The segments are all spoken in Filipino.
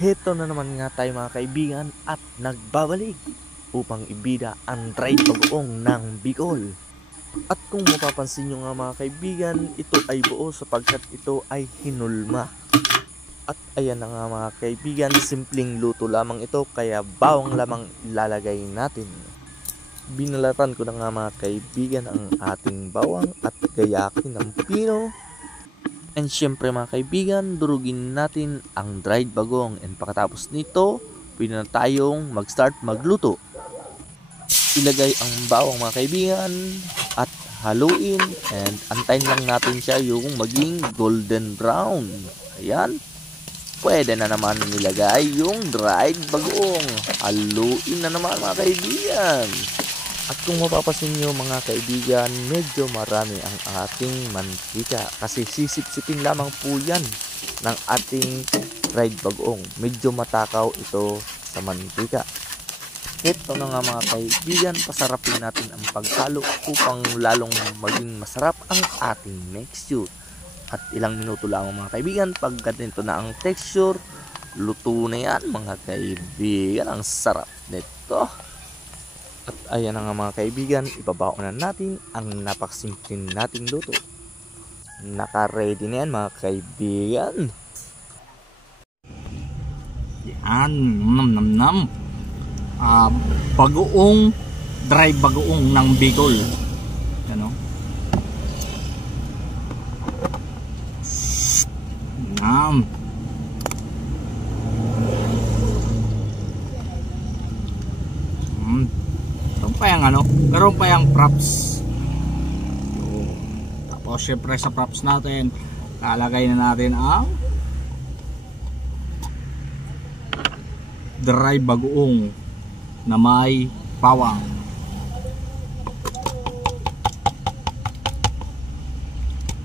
Heto na naman nga tayo mga kaibigan at nagbabalik upang ibida ang dried bagoong ng Bicol. At kung mapapansin nyo nga mga kaibigan, ito ay buo sapagkat ito ay hinulma. At ayan na nga mga kaibigan, simpleng luto lamang ito kaya bawang lamang ilalagay natin. Binalatan ko na nga mga kaibigan ang ating bawang at gayakin ng pino. And syempre mga kaibigan, durugin natin ang dried bagong. And pagkatapos nito, pwede na tayong mag-start magluto. Ilagay ang bawang mga kaibigan at haluin. And antayin lang natin siya yung maging golden brown. Ayan. Pwede na naman nilagay yung dried bagong. Haluin na naman mga kaibigan. At kung mapapasin nyo mga kaibigan, medyo marami ang ating mantika kasi sisip-sipin lamang po yan ng ating dried bagoong. Medyo matakaw ito sa mantika. Ito na nga mga kaibigan, pasarapin natin ang paghalo upang lalong maging masarap ang ating mixture. At ilang minuto lang mga kaibigan, pag ganito na ang texture, luto na yan mga kaibigan. Ang sarap nito. At ayan na nga mga kaibigan, ibabaon na natin ang napaksimpleng nating luto. Naka-ready na yan mga kaibigan. Yan, nam. Bagoong, dry bagoong ng Bicol. Ano? Nam. Meron pa yung props. Tapos syempre sa props natin, lalagay na natin ang dry bagoong na may bawang.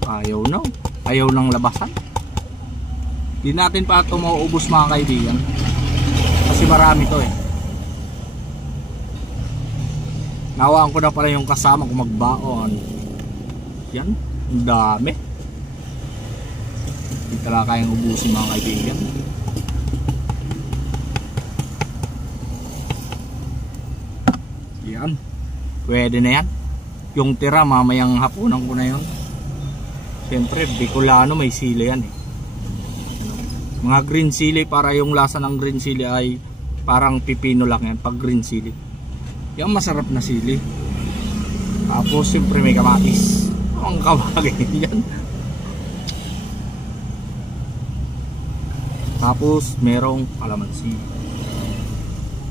Ayaw ng labasan. Di natin pa ito mauubos mga kaibigan kasi marami to eh. Nawaan ko na pala yung kasama ko magbaon. Yan, ang dami. Hindi talaga kayang ubusin mga kaibigan. Yan, pwede na yan. Yung tira mamayang hapunan ko na yun. Siyempre Bicolano may sili yan eh. Mga green sili, para yung lasa ng green sili ay parang pipino lang yan pag green sili. Yung masarap na sili. Tapos siyempre may kamatis. Ang kabagay yan. Tapos merong kalamansi.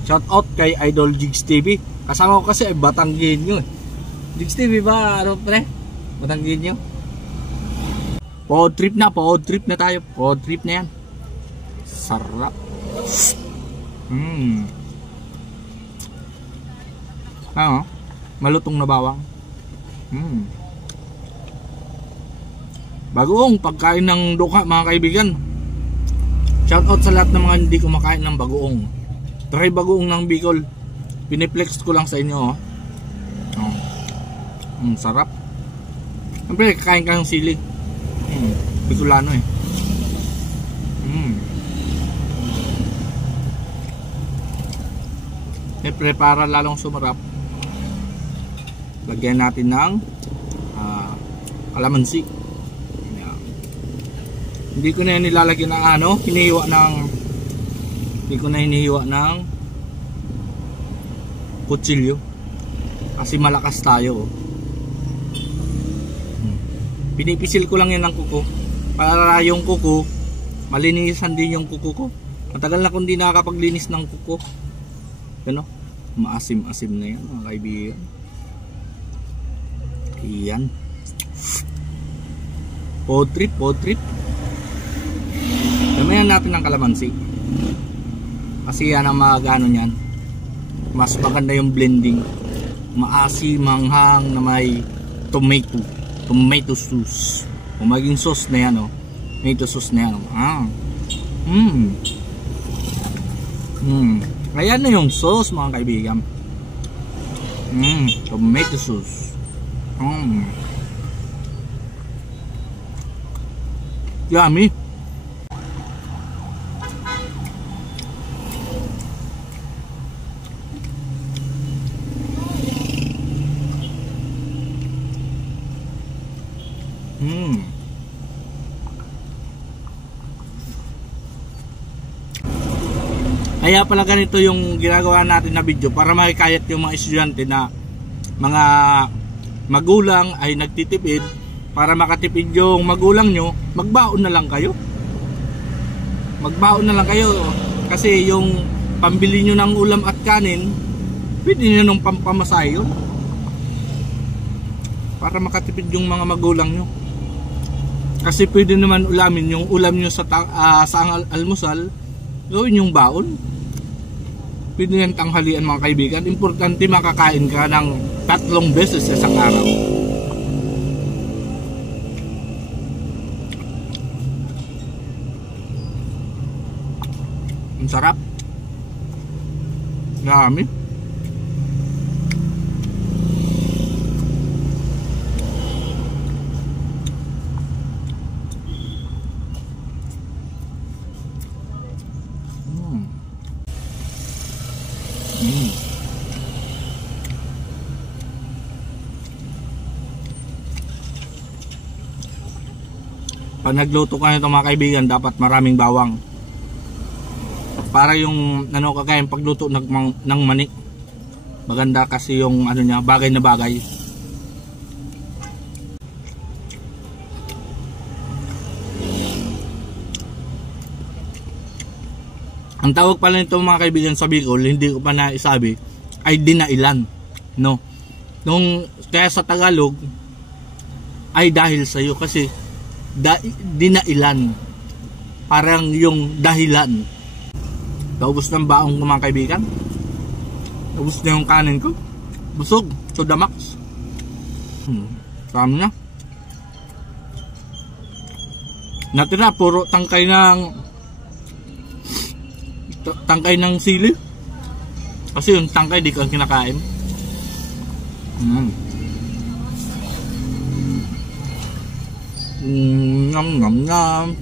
Shout out kay Idol Jigs TV. Kasama ko kasi ay Batanggenyo eh. Jigs TV ba ano pre? Batanggenyo. Pod trip na tayo. Pod trip na yan. Sarap. Malutong na bawang. Bagoong pagkain ng duka mga kaibigan. Shout out sa lahat ng mga hindi kumakain ng bagoong. Try bagoong ng Bicol. Piniplex ko lang sa inyo. Sarap. Siyempre kakain ka ng sili. Bicolano eh. Siyempre para lalong sumarap, lagyan natin ng kalamansi. Hindi ko na nilalagyan ng hinihiwa ng kutsilyo kasi malakas tayo. Pinipisil ko lang yan ng kuko para yung kuko malinisan din yung kuko ko. Matagal na kung di nakakapaglinis ng kuko. Ano? Maasim-asim na yan mga kaibigan. Iyan. Pod trip. Damayan natin ng kalamansi. Kasi yan ang magano niyan. Mas maganda yung blending. Maasim, manghang na may tomato sauce. Kung maging sauce na yan tomato sauce na yan Ayan na yung sauce mga kaibigan. Tomato sauce. Yummy. Kaya pala ganito yung ginagawa natin na video para makikayat yung mga estudyante na mga magulang ay nagtitipid. Para makatipid yung magulang nyo, magbaon na lang kayo. Magbaon na lang kayo. Kasi yung pambili nyo ng ulam at kanin, pwede nyo nung pampamasay yun. Para makatipid yung mga magulang nyo. Kasi pwede naman ulamin yung ulam nyo sa almusal, gawin yung baon. Pwede yan tanghalian mga kaibigan. Importante makakain ka ng 3 beses sa isang araw. Ang sarap. Dami. Pag nagluto ka nito mga kaibigan, dapat maraming bawang. Para yung kagaya pagluto ng mani. Maganda kasi yung niya, bagay na bagay. Ang tawag pala nito mga kaibigan sa Bicol, hindi ko pa naisabi, ay dinailan, no? Kaya sa Tagalog ay dahil sa iyo kasi dinailan. Parang yung dahilan. Naubos ng baong ko mga kaibigan. Naubos na yung kanin ko. Busog to the max. Sarami na. Natira puro tangkay ng sili. Kasi yung tangkay di ko kinakain. Nom nom nom.